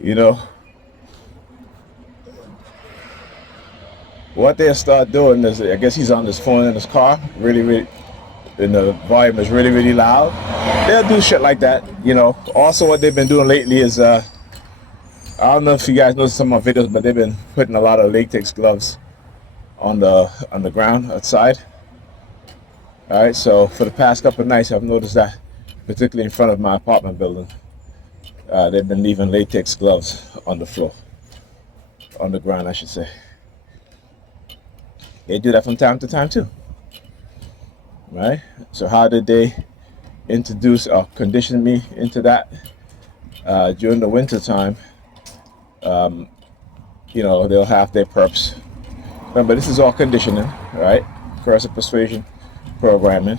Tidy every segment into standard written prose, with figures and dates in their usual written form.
You know, what they'll start doing is, I guess he's on his phone in his car, really, and the volume is really loud. They'll do shit like that, you know. Also, what they've been doing lately is, I don't know if you guys noticed some of my videos, but they've been putting a lot of latex gloves on the ground outside. All right, so for the past couple of nights, I've noticed that, particularly in front of my apartment building, they've been leaving latex gloves on the floor, on the ground, I should say. They do that from time to time too, right? So how did they introduce or condition me into that? During the winter time, you know, they'll have their perps. Remember, this is all conditioning, right? Coercive persuasion programming.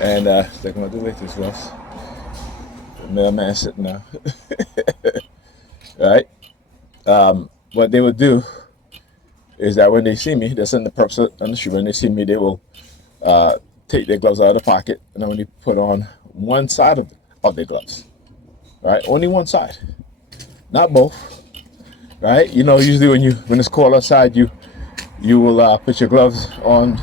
And they're going to do latex gloves. The mailman sitting now. Right? What they would do is that when they see me, they'll send the perps on the street. When they see me, they will take their gloves out of the pocket and then when they put on one side of their gloves. Right? Only one side. Not both. Right? You know, usually when it's cold outside, you will put your gloves on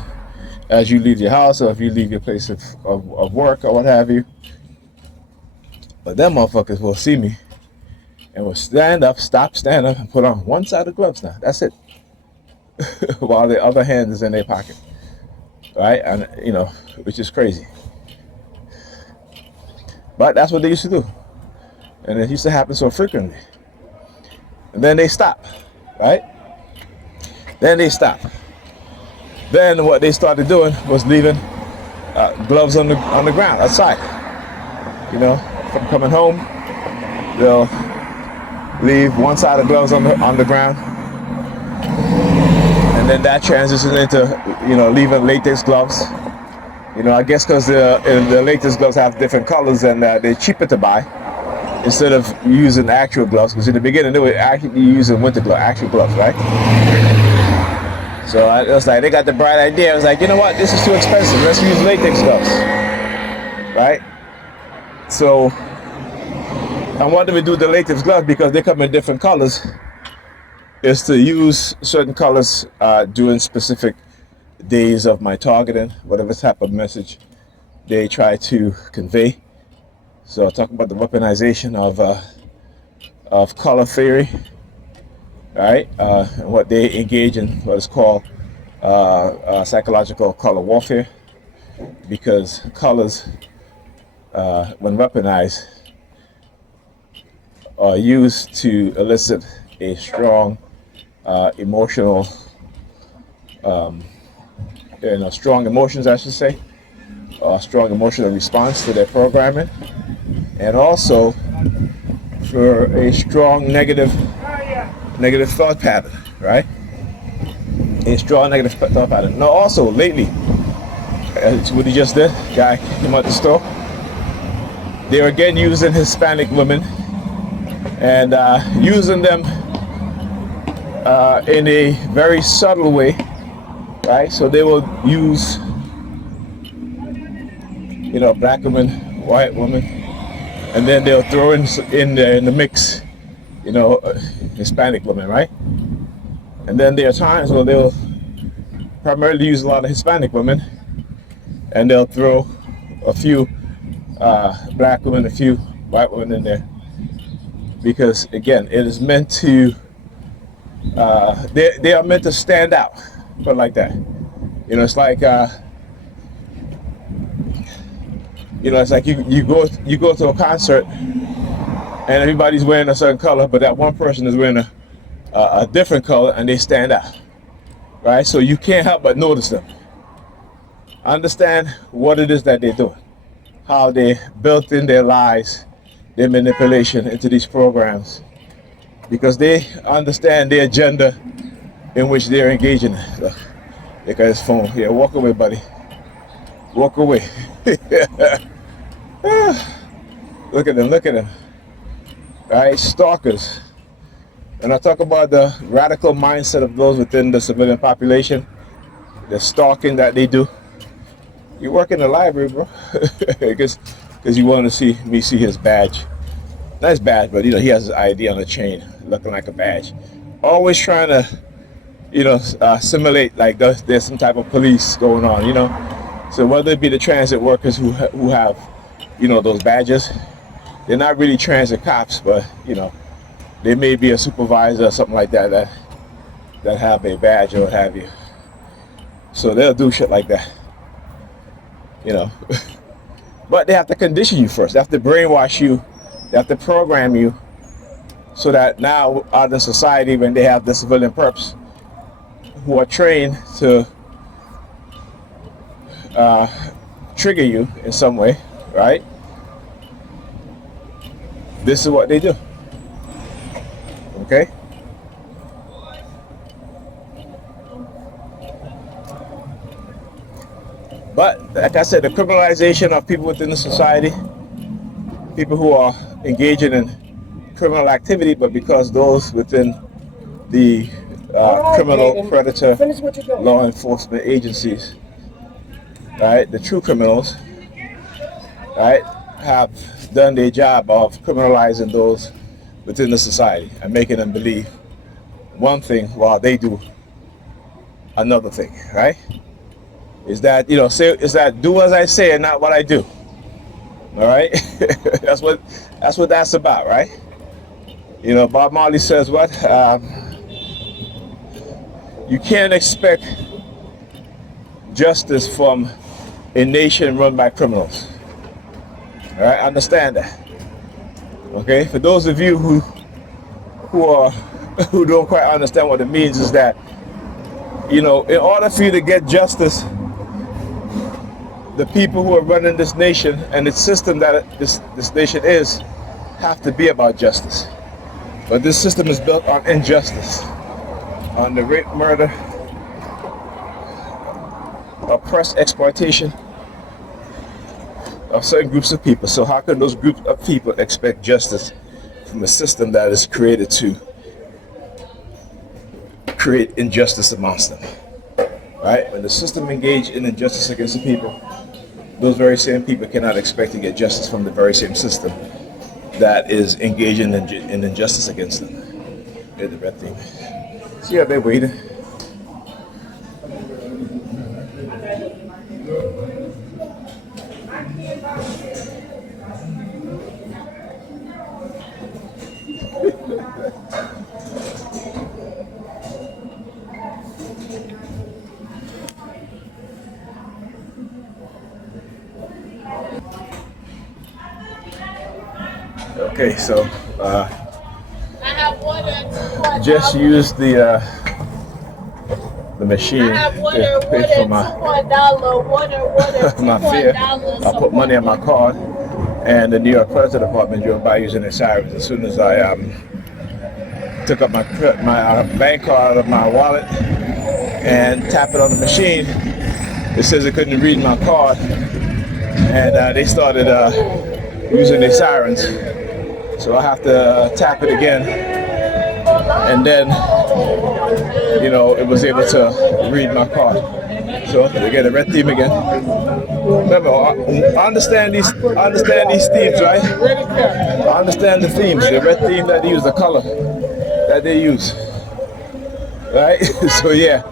as you leave your house or if you leave your place of work or what have you. But them motherfuckers will see me and will stand up, stand up, and put on one side of gloves now. That's it. While the other hand is in their pocket. Right? And, you know, which is crazy. But that's what they used to do. And it used to happen so frequently. And then they stop. Right? Then they stop. Then what they started doing was leaving gloves on the ground outside. You know, from coming home, they'll leave one side of gloves on the ground, and then that transitions into, you know, leaving latex gloves. You know, I guess because the latex gloves have different colors and they're cheaper to buy instead of using actual gloves. Because in the beginning they were actually using winter gloves, actual gloves, right? So it was like they got the bright idea. I was like, you know what? This is too expensive. Let's use latex gloves, right? So, and what do we do with the latex gloves? Because they come in different colors, is to use certain colors during specific days of my targeting, whatever type of message they try to convey. So, talking about the weaponization of color theory. Right, and what they engage in, what is called psychological color warfare, because colors, when weaponized, are used to elicit a strong emotional, strong emotions, I should say, strong emotional response to their programming, and also for a strong negative thought pattern, right? A strong negative thought pattern. Now, also lately, what he just did, guy came out the store. They were again using Hispanic women and using them in a very subtle way, right? So they will use, you know, black women, white women, and then they'll throw in the mix, you know, Hispanic women, right? And then there are times where they'll primarily use a lot of Hispanic women, and they'll throw a few black women, a few white women in there, because again, it is meant to. They are meant to stand out, put it like that. You know, it's like you know, it's like you go to a concert and everybody's wearing a certain color, but that one person is wearing a different color and they stand out, right? So you can't help but notice them. Understand what it is that they're doing, how they built in their lies, their manipulation into these programs, because they understand the agenda in which they're engaging in. Look, at his phone. Yeah, walk away, buddy. Walk away. Look at them, look at them. Right, stalkers. And I talk about the radical mindset of those within the civilian population, the stalking that they do. You work in the library, bro, because you want to see his badge. That's bad, but he has his ID on the chain, looking like a badge. Always trying to, simulate like there's some type of police going on. So whether it be the transit workers who have, those badges, they're not really transit cops, but they may be a supervisor or something like that have a badge or what have you. So they'll do shit like that. But they have to condition you first. They have to brainwash you. They have to program you so that now out in society, when they have the civilian perps who are trained to trigger you in some way, right? This is what they do. Okay? But like I said, the criminalization of people within the society, people who are engaging in criminal activity, but because those within the criminal predator law enforcement agencies, right, the true criminals, right, have done their job of criminalizing those within the society and making them believe one thing while they do another thing, right? Is that do as I say and not what I do. All right? that's what that's about, right? Bob Marley says what? You can't expect justice from a nation run by criminals. All right? Understand that. Okay? For those of you who don't quite understand what it means, is that in order for you to get justice, the people who are running this nation and its system that this nation is have to be about justice. But this system is built on injustice, on the rape, murder, oppressed exploitation of certain groups of people. So how can those groups of people expect justice from a system that is created to create injustice amongst them? Right? When the system engaged in injustice against the people, those very same people cannot expect to get justice from the very same system that is engaging in injustice against them. They're the red thing. See how they're waiting? Okay, so just use the machine to pay for my fare. I put money on my card, and the New York Police Department drove by using their sirens. As soon as I took up my bank card out of my wallet and tapped it on the machine, it says it couldn't read my card, and they started using their sirens. So I have to tap it again, and then it was able to read my card. So they get a red theme again. Remember, I understand these themes, right? I understand the themes, the red theme that they use, the color that they use, right? So yeah.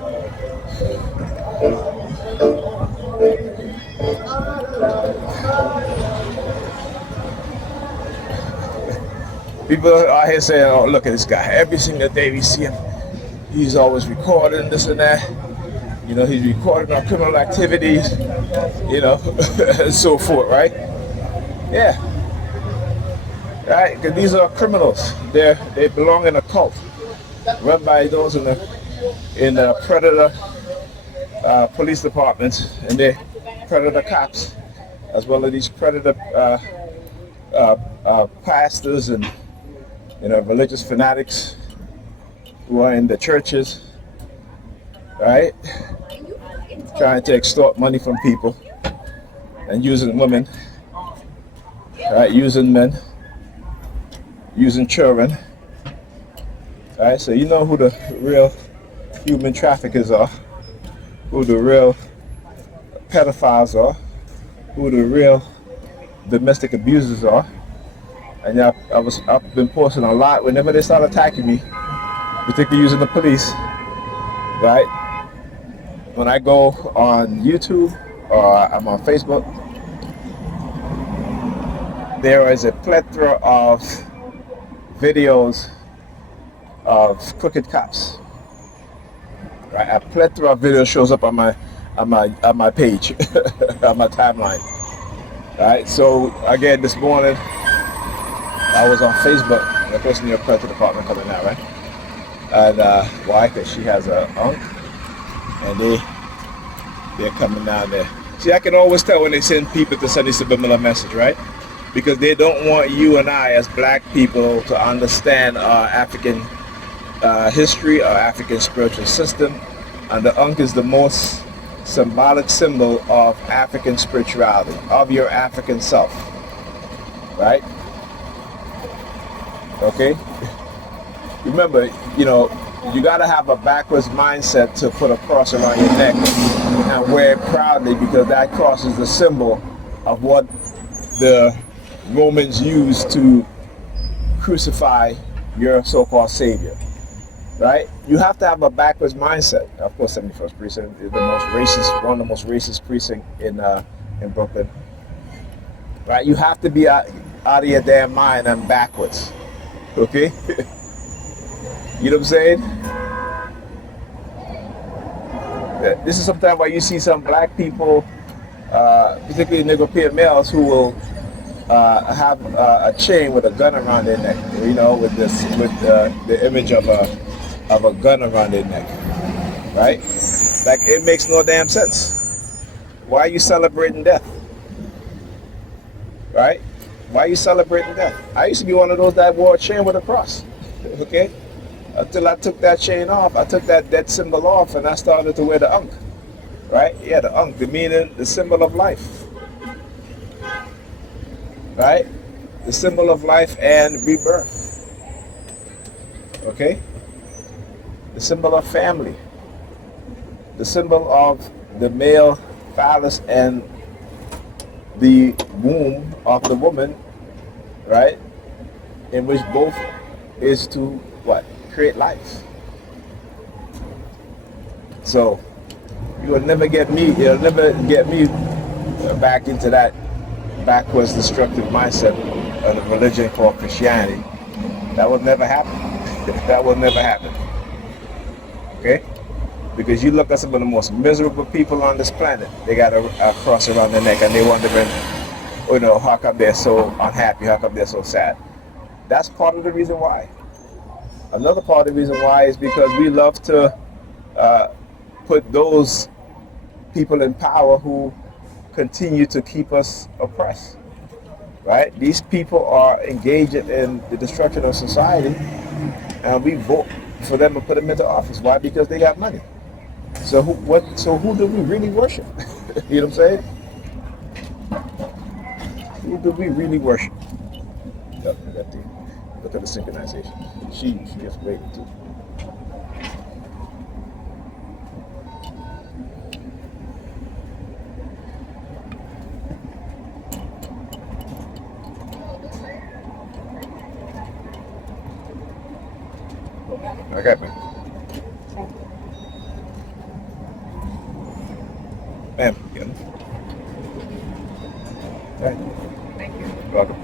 People are here saying, "Oh, look at this guy! Every single day we see him, he's always recording this and that. He's recording our criminal activities, and so forth, right? Yeah, right. Because these are criminals. They belong in a cult run by those in the predator police departments and the predator cops, as well as these predator pastors and religious fanatics who are in the churches, right? Trying to extort money from people and using women, right? Using men, using children, right? So you know who the real human traffickers are, who the real pedophiles are, who the real domestic abusers are, And yeah, I've been posting a lot whenever they start attacking me, particularly using the police, right? When I go on YouTube or I'm on Facebook, there is a plethora of videos of crooked cops. Right? A plethora of videos shows up on my page, on my timeline. Right? So again, this morning I was on Facebook. The person in your credit department coming out, right? And why? Because she has a uncle, and they're coming down there. See, I can always tell when they send people to send a subliminal message, right? Because they don't want you and I as black people to understand our African history, our African spiritual system. And the Ankh is the most symbolic symbol of African spirituality, of your African self, right? Okay? Remember, you know, you got to have a backwards mindset to put a cross around your neck and wear it proudly, because that cross is the symbol of what the Romans used to crucify your so-called savior, right? You have to have a backwards mindset. Of course, 71st precinct is the most racist, one of the most racist precincts in Brooklyn, right? You have to be out of your damn mind and backwards, okay? You know what I'm saying? This is sometimes why you see some black people, particularly Negro males, who will have a chain with a gun around their neck. You know, with the image of a gun around their neck, right? Like, it makes no damn sense. Why are you celebrating death, right? Why are you celebrating death? I used to be one of those that wore a chain with a cross, okay? Until I took that chain off, I took that symbol off, and I started to wear the Ankh, right? Yeah, the Ankh, the meaning, the symbol of life, right? The symbol of life and rebirth, okay? The symbol of family, the symbol of the male phallus and the womb of the woman, right? In which both is to what? Create life. So you'll never get me back into that backwards destructive mindset of a religion called Christianity. That will never happen. That will never happen. Okay? Because you look at some of the most miserable people on this planet, they got a cross around their neck, and they wondering, you know, how come they're so unhappy, how come they're so sad. That's part of the reason why. Another part of the reason why is because we love to put those people in power who continue to keep us oppressed, right? These people are engaged in the destruction of society, and we vote for them and put them into office. Why? Because they got money. So who do we really worship? You know what I'm saying? Who do we really worship? Look at the synchronization. She is waiting too. Okay, man. Ma'am, get him. Okay. Thank you. Welcome.